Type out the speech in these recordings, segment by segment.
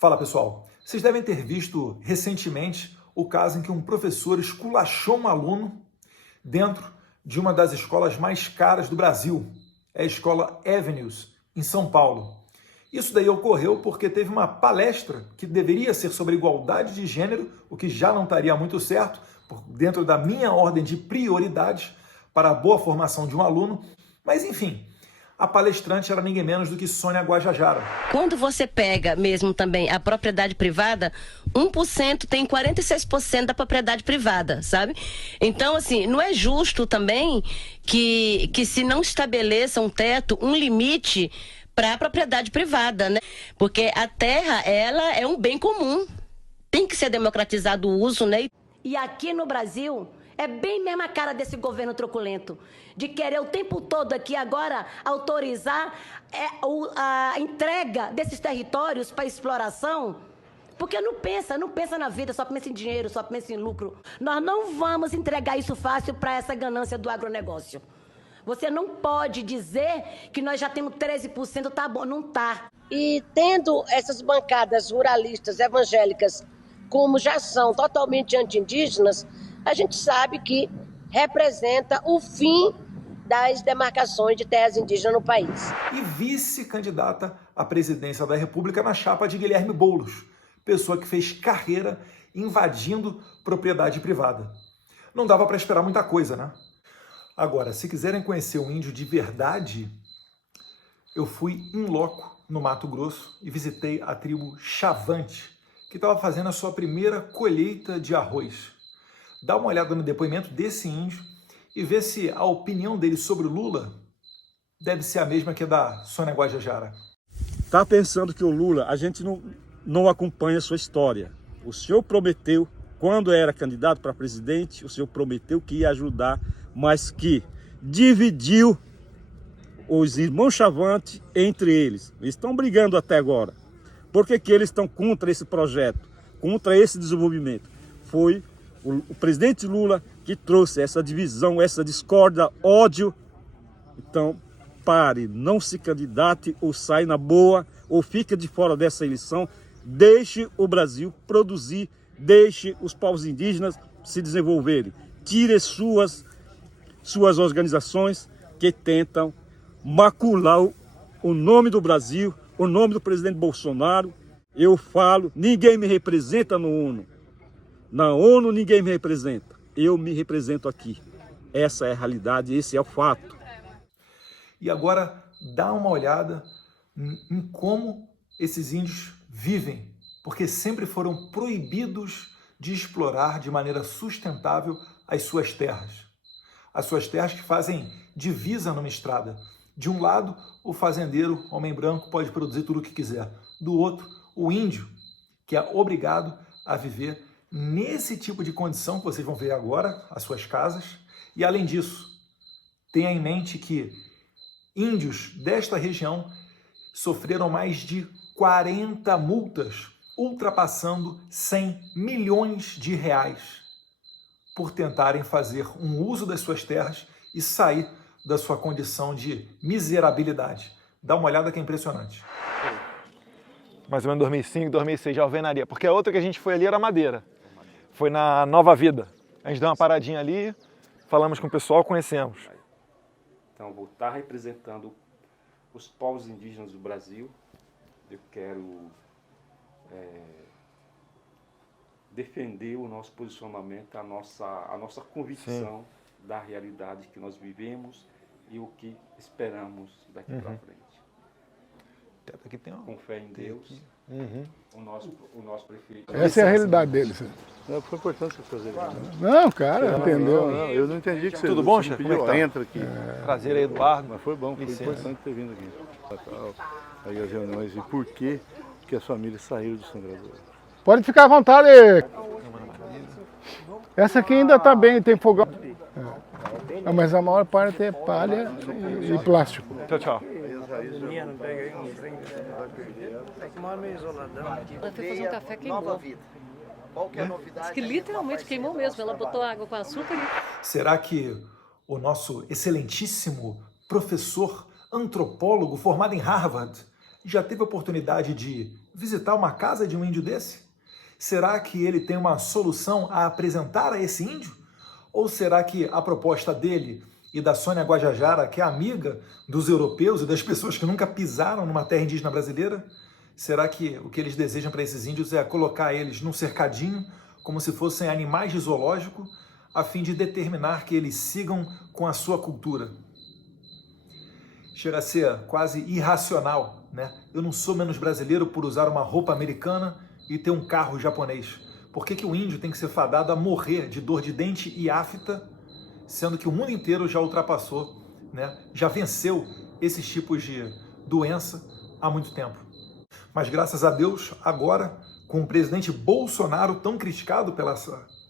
Fala pessoal, vocês devem ter visto recentemente o caso em que um professor esculachou um aluno dentro de uma das escolas mais caras do Brasil, é a escola Avenues, em São Paulo. Isso daí ocorreu porque teve uma palestra que deveria ser sobre igualdade de gênero, o que já não estaria muito certo, dentro da minha ordem de prioridades para a boa formação de um aluno, mas enfim, a palestrante era ninguém menos do que Sônia Guajajara. Quando você pega mesmo também a propriedade privada, 1% tem 46% da propriedade privada, sabe? Então, assim, não é justo também que se não estabeleça um teto, um limite para a propriedade privada, né? Porque a terra, ela é um bem comum. Tem que ser democratizado o uso, né? E aqui no Brasil, é bem mesmo a cara desse governo truculento, de querer o tempo todo aqui agora autorizar a entrega desses territórios para exploração, porque não pensa na vida, só pensa em dinheiro, só pensa em lucro. Nós não vamos entregar isso fácil para essa ganância do agronegócio. Você não pode dizer que nós já temos 13%, tá bom, não tá. E tendo essas bancadas ruralistas evangélicas, como já são totalmente anti-indígenas, a gente sabe que representa o fim das demarcações de terras indígenas no país. E vice-candidata à presidência da República na chapa de Guilherme Boulos, pessoa que fez carreira invadindo propriedade privada. Não dava para esperar muita coisa, né? Agora, se quiserem conhecer um índio de verdade, eu fui in loco no Mato Grosso e visitei a tribo Chavante, que estava fazendo a sua primeira colheita de arroz. Dá uma olhada no depoimento desse índio e vê se a opinião dele sobre o Lula deve ser a mesma que a da Sônia Guajajara. Está pensando que o Lula, a gente não acompanha a sua história. O senhor prometeu, quando era candidato para presidente, o senhor prometeu que ia ajudar, mas que dividiu os irmãos Chavante entre eles. Eles estão brigando até agora. Por que eles estão contra esse projeto, contra esse desenvolvimento? Foi o presidente Lula que trouxe essa divisão, essa discórdia, ódio. Então, pare, não se candidate ou sai na boa, ou fica de fora dessa eleição. Deixe o Brasil produzir, deixe os povos indígenas se desenvolverem. Tire suas organizações que tentam macular o nome do Brasil, o nome do presidente Bolsonaro. Eu falo, ninguém me representa no ONU. Na ONU ninguém me representa. Eu me represento aqui. Essa é a realidade, esse é o fato. E agora dá uma olhada em como esses índios vivem, porque sempre foram proibidos de explorar de maneira sustentável as suas terras. As suas terras que fazem divisa numa estrada. De um lado, o fazendeiro, homem branco, pode produzir tudo o que quiser. Do outro, o índio, que é obrigado a viver nesse tipo de condição que vocês vão ver agora, as suas casas. E além disso, tenha em mente que índios desta região sofreram mais de 40 multas, ultrapassando 100 milhões de reais, por tentarem fazer um uso das suas terras e sair da sua condição de miserabilidade. Dá uma olhada que é impressionante. Mais ou menos 2005, 2006, de alvenaria. Porque a outra que a gente foi ali era madeira. Foi na Nova Vida. A gente deu uma paradinha ali, falamos com o pessoal, conhecemos. Então, vou estar representando os povos indígenas do Brasil. Eu quero defender o nosso posicionamento, a nossa convicção da realidade que nós vivemos e o que esperamos daqui para frente. Aqui tem uma... Com fé em Deus, o nosso prefeito. Essa é a realidade deles. Não, foi importante você fazer isso. Não, cara, entendeu? Não, eu não entendi que você Tudo bom, você chefe? pediu, Como é que tá? entra aqui. Prazer aí, Eduardo. Mas foi bom, foi Licença. importante ter vindo aqui. Aí as reuniões e por que as famílias saíram do sangrador. Pode ficar à vontade. Essa aqui ainda está bem, tem fogão. Mas a maior parte é palha e plástico. Tchau, tchau. Ela foi fazer um café, queimou. Qual que é a novidade? Diz que literalmente queimou mesmo. Ela botou água com açúcar e... Será que o nosso excelentíssimo professor antropólogo formado em Harvard Já teve a oportunidade de visitar uma casa de um índio desse? Será que ele tem uma solução a apresentar a esse índio? Ou será que a proposta dele e da Sônia Guajajara, que é amiga dos europeus e das pessoas que nunca pisaram numa terra indígena brasileira, será que o que eles desejam para esses índios é colocar eles num cercadinho, como se fossem animais de zoológico, a fim de determinar que eles sigam com a sua cultura? Chega a ser quase irracional, né? Eu não sou menos brasileiro por usar uma roupa americana e ter um carro japonês. Por que o índio tem que ser fadado a morrer de dor de dente e afta, sendo que o mundo inteiro já ultrapassou, né? Já venceu esses tipos de doença há muito tempo? Mas graças a Deus, agora, com o presidente Bolsonaro, tão criticado pela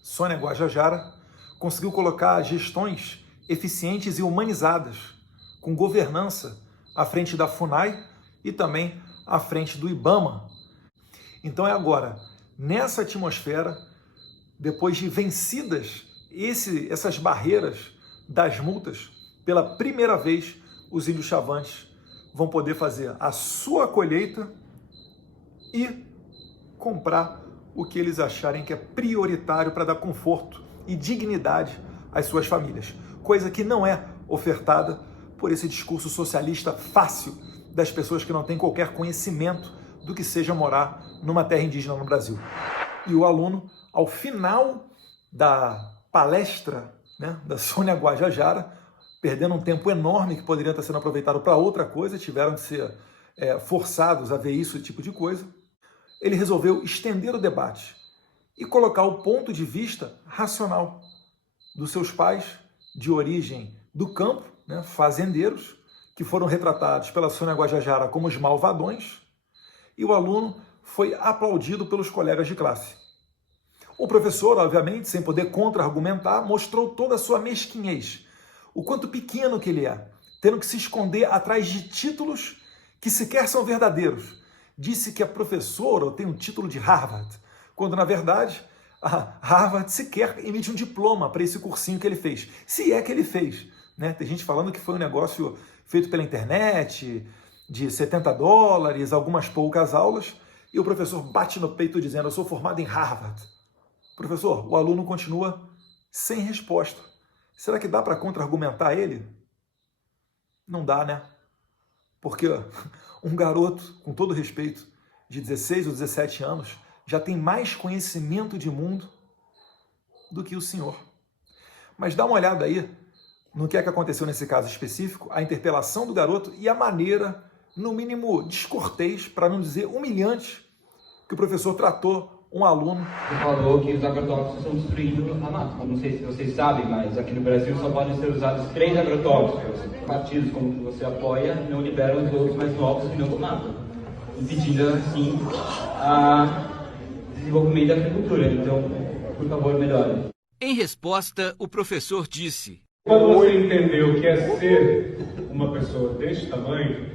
Sônia Guajajara, conseguiu colocar gestões eficientes e humanizadas, com governança à frente da FUNAI e também à frente do IBAMA. Então é agora, nessa atmosfera, depois de vencidas essas barreiras das multas, pela primeira vez os índios chavantes vão poder fazer a sua colheita e comprar o que eles acharem que é prioritário para dar conforto e dignidade às suas famílias, coisa que não é ofertada por esse discurso socialista fácil das pessoas que não têm qualquer conhecimento do que seja morar numa terra indígena no Brasil. E o aluno, ao final da palestra, né, da Sônia Guajajara, perdendo um tempo enorme que poderia estar sendo aproveitado para outra coisa, tiveram de ser forçados a ver isso, tipo de coisa, ele resolveu estender o debate e colocar o ponto de vista racional dos seus pais de origem do campo, né, fazendeiros, que foram retratados pela Sônia Guajajara como os malvadões, e o aluno foi aplaudido pelos colegas de classe. O professor, obviamente, sem poder contra-argumentar, mostrou toda a sua mesquinhez, o quanto pequeno que ele é, tendo que se esconder atrás de títulos que sequer são verdadeiros. Disse que é professor ou tem um título de Harvard, quando, na verdade, a Harvard sequer emite um diploma para esse cursinho que ele fez. Se é que ele fez, né? Tem gente falando que foi um negócio feito pela internet, de $70, algumas poucas aulas, e o professor bate no peito dizendo: eu sou formado em Harvard. Professor, o aluno continua sem resposta. Será que dá para contra-argumentar ele? Não dá, né? Porque um garoto, com todo respeito, de 16 ou 17 anos, já tem mais conhecimento de mundo do que o senhor. Mas dá uma olhada aí no que é que aconteceu nesse caso específico, a interpelação do garoto e a maneira, no mínimo descortês, para não dizer humilhante, que o professor tratou um aluno. Você falou que os agrotóxicos estão destruindo a mata. Não sei se vocês sabem, mas aqui no Brasil só podem ser usados 3 agrotóxicos. Partidos como que você apoia não liberam os outros mais novos que não do mato, impedindo assim o desenvolvimento da agricultura. Então, por favor, melhore. Em resposta, o professor disse: quando você entender o que é ser uma pessoa deste tamanho,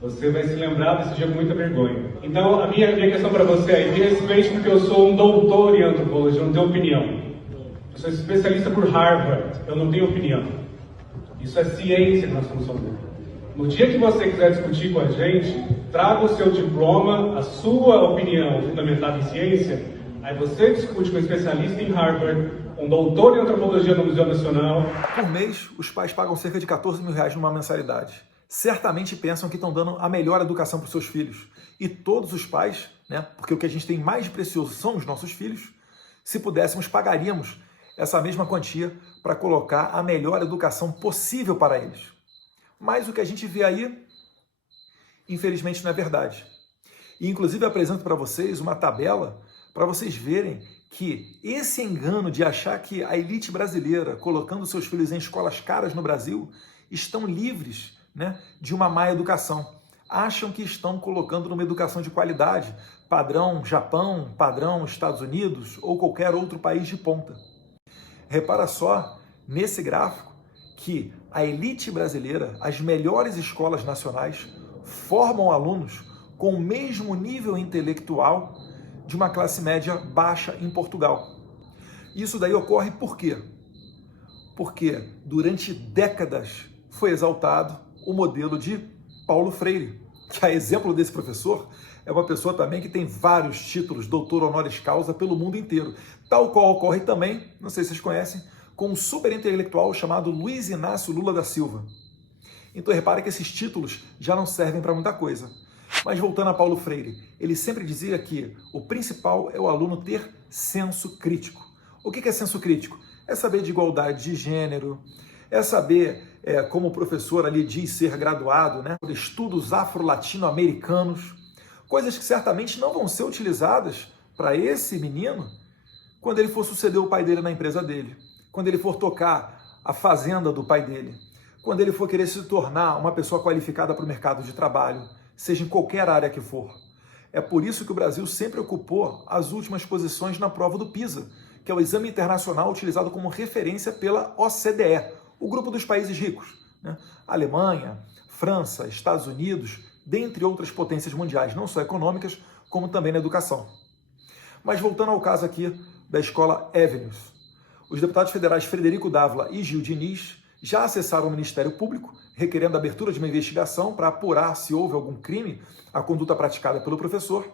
você vai se lembrar desse dia com muita vergonha. Então, a minha questão para você é: me respeite, porque eu sou um doutor em antropologia, eu não tenho opinião. Eu sou especialista por Harvard, eu não tenho opinião. Isso é ciência que nós estamos falando. No dia que você quiser discutir com a gente, traga o seu diploma, a sua opinião fundamentada em ciência, aí você discute com um especialista em Harvard, um doutor em antropologia no Museu Nacional. Por mês, os pais pagam cerca de R$14 mil numa mensalidade. Certamente pensam que estão dando a melhor educação para os seus filhos. E todos os pais, né, porque o que a gente tem mais de precioso são os nossos filhos, se pudéssemos, pagaríamos essa mesma quantia para colocar a melhor educação possível para eles. Mas o que a gente vê aí, infelizmente, não é verdade. E, inclusive, apresento para vocês uma tabela para vocês verem que esse engano de achar que a elite brasileira, colocando seus filhos em escolas caras no Brasil, estão livres, né, de uma má educação. Acham que estão colocando numa educação de qualidade, padrão Japão, padrão Estados Unidos ou qualquer outro país de ponta. Repara só nesse gráfico que a elite brasileira, as melhores escolas nacionais, formam alunos com o mesmo nível intelectual de uma classe média baixa em Portugal. Isso daí ocorre por quê? Porque durante décadas foi exaltado o modelo de Paulo Freire, que, a exemplo desse professor, é uma pessoa também que tem vários títulos, doutor honoris causa, pelo mundo inteiro. Tal qual ocorre também, não sei se vocês conhecem, com um super intelectual chamado Luiz Inácio Lula da Silva. Então repare que esses títulos já não servem para muita coisa. Mas voltando a Paulo Freire, ele sempre dizia que o principal é o aluno ter senso crítico. O que é senso crítico? É saber de igualdade de gênero, é saber, como o professor ali diz ser graduado, né, por estudos afro-latino-americanos, coisas que certamente não vão ser utilizadas para esse menino quando ele for suceder o pai dele na empresa dele, quando ele for tocar a fazenda do pai dele, quando ele for querer se tornar uma pessoa qualificada para o mercado de trabalho, seja em qualquer área que for. É por isso que o Brasil sempre ocupou as últimas posições na prova do PISA, que é o exame internacional utilizado como referência pela OCDE, o grupo dos países ricos, né? Alemanha, França, Estados Unidos, dentre outras potências mundiais, não só econômicas, como também na educação. Mas voltando ao caso aqui da escola Avenues, os deputados federais Frederico Dávila e Gil Diniz já acessaram o Ministério Público, requerendo a abertura de uma investigação para apurar se houve algum crime à conduta praticada pelo professor,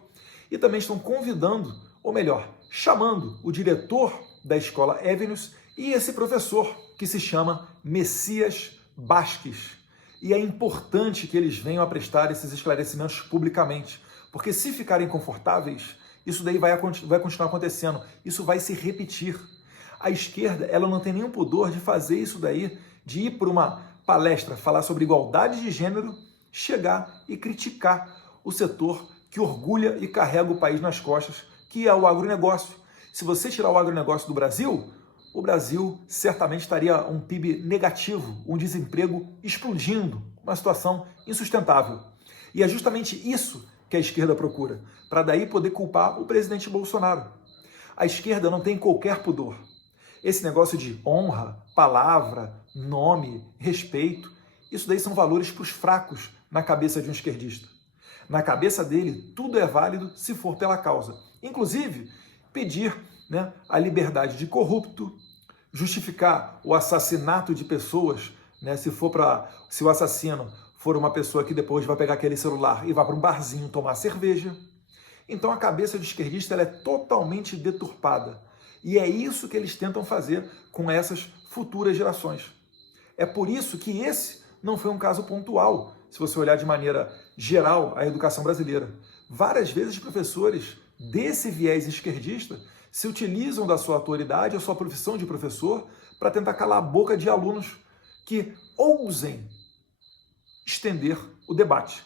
e também estão convidando, ou melhor, chamando o diretor da escola Avenues e esse professor, que se chama Messias Basques. E é importante que eles venham a prestar esses esclarecimentos publicamente, porque se ficarem confortáveis, isso daí vai continuar acontecendo, isso vai se repetir. A esquerda, ela não tem nenhum pudor de fazer isso daí, de ir para uma palestra, falar sobre igualdade de gênero, chegar e criticar o setor que orgulha e carrega o país nas costas, que é o agronegócio. Se você tirar o agronegócio do Brasil, o Brasil certamente estaria um PIB negativo, um desemprego explodindo, uma situação insustentável. E é justamente isso que a esquerda procura, para daí poder culpar o presidente Bolsonaro. A esquerda não tem qualquer pudor. Esse negócio de honra, palavra, nome, respeito, isso daí são valores para os fracos na cabeça de um esquerdista. Na cabeça dele, tudo é válido se for pela causa. Inclusive, pedir, né, a liberdade de corrupto, justificar o assassinato de pessoas, né, se o assassino for uma pessoa que depois vai pegar aquele celular e vai para um barzinho tomar cerveja. Então a cabeça do esquerdista ela é totalmente deturpada. E é isso que eles tentam fazer com essas futuras gerações. É por isso que esse não foi um caso pontual, se você olhar de maneira geral a educação brasileira. Várias vezes professores desse viés esquerdista se utilizam da sua autoridade, a sua profissão de professor, para tentar calar a boca de alunos que ousem estender o debate.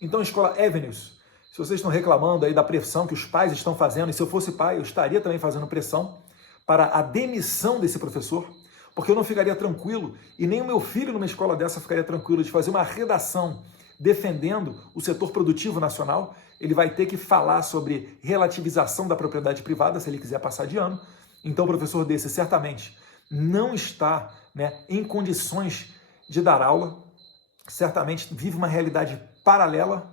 Então, a escola Avenues, se vocês estão reclamando aí da pressão que os pais estão fazendo, e se eu fosse pai, eu estaria também fazendo pressão para a demissão desse professor, porque eu não ficaria tranquilo, e nem o meu filho numa escola dessa ficaria tranquilo de fazer uma redação defendendo o setor produtivo nacional. Ele vai ter que falar sobre relativização da propriedade privada, se ele quiser passar de ano. Então, o professor desse certamente não está, né, em condições de dar aula, certamente vive uma realidade paralela,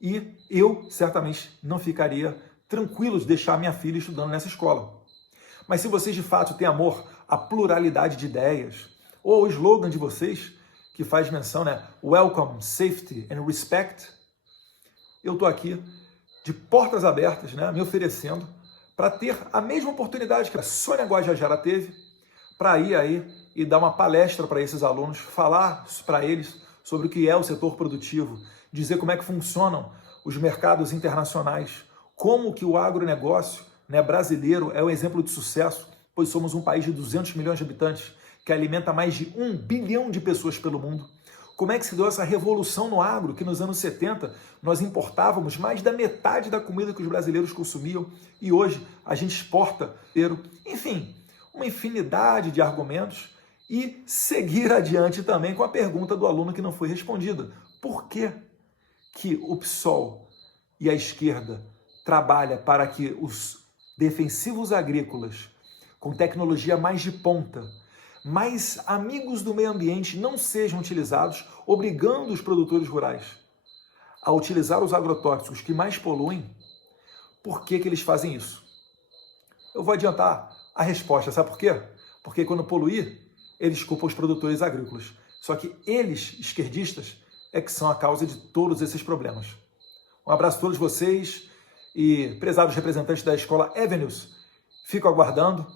e eu certamente não ficaria tranquilo de deixar minha filha estudando nessa escola. Mas se vocês de fato têm amor à pluralidade de ideias, ou o slogan de vocês, que faz menção, né, Welcome, Safety and Respect, eu estou aqui de portas abertas, né, me oferecendo para ter a mesma oportunidade que a Sônia Guajajara teve, para ir aí e dar uma palestra para esses alunos, falar para eles sobre o que é o setor produtivo, dizer como é que funcionam os mercados internacionais, como que o agronegócio, né, brasileiro é um exemplo de sucesso, pois somos um país de 200 milhões de habitantes, que alimenta mais de 1 bilhão de pessoas pelo mundo. Como é que se deu essa revolução no agro, que nos anos 70 nós importávamos mais da metade da comida que os brasileiros consumiam e hoje a gente exporta. Enfim, uma infinidade de argumentos e seguir adiante também com a pergunta do aluno que não foi respondida. Por que que o PSOL e a esquerda trabalha para que os defensivos agrícolas com tecnologia mais de ponta, mais amigos do meio ambiente não sejam utilizados, obrigando os produtores rurais a utilizar os agrotóxicos que mais poluem? Por que que eles fazem isso? Eu vou adiantar a resposta, sabe por quê? Porque quando poluir, eles culpam os produtores agrícolas. Só que eles, esquerdistas, é que são a causa de todos esses problemas. Um abraço a todos vocês e, prezados representantes da Escola Avenues, fico aguardando,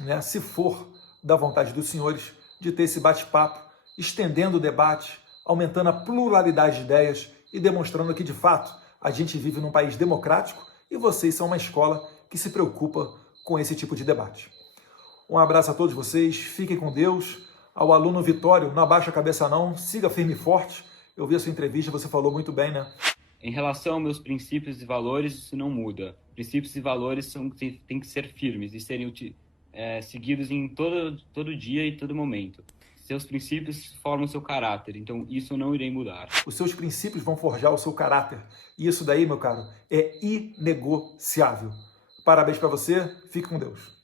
né, se for da vontade dos senhores, de ter esse bate-papo, estendendo o debate, aumentando a pluralidade de ideias e demonstrando que, de fato, a gente vive num país democrático e vocês são uma escola que se preocupa com esse tipo de debate. Um abraço a todos vocês, fiquem com Deus. Ao aluno Vitório, não abaixa a cabeça não, siga firme e forte. Eu vi a sua entrevista, você falou muito bem, né? Em relação aos meus princípios e valores, isso não muda. Princípios e valores têm que ser firmes e serem seguidos em todo dia e todo momento. Seus princípios formam seu caráter, então isso eu não irei mudar. Os seus princípios vão forjar o seu caráter. E isso daí, meu caro, é inegociável. Parabéns para você, fique com Deus.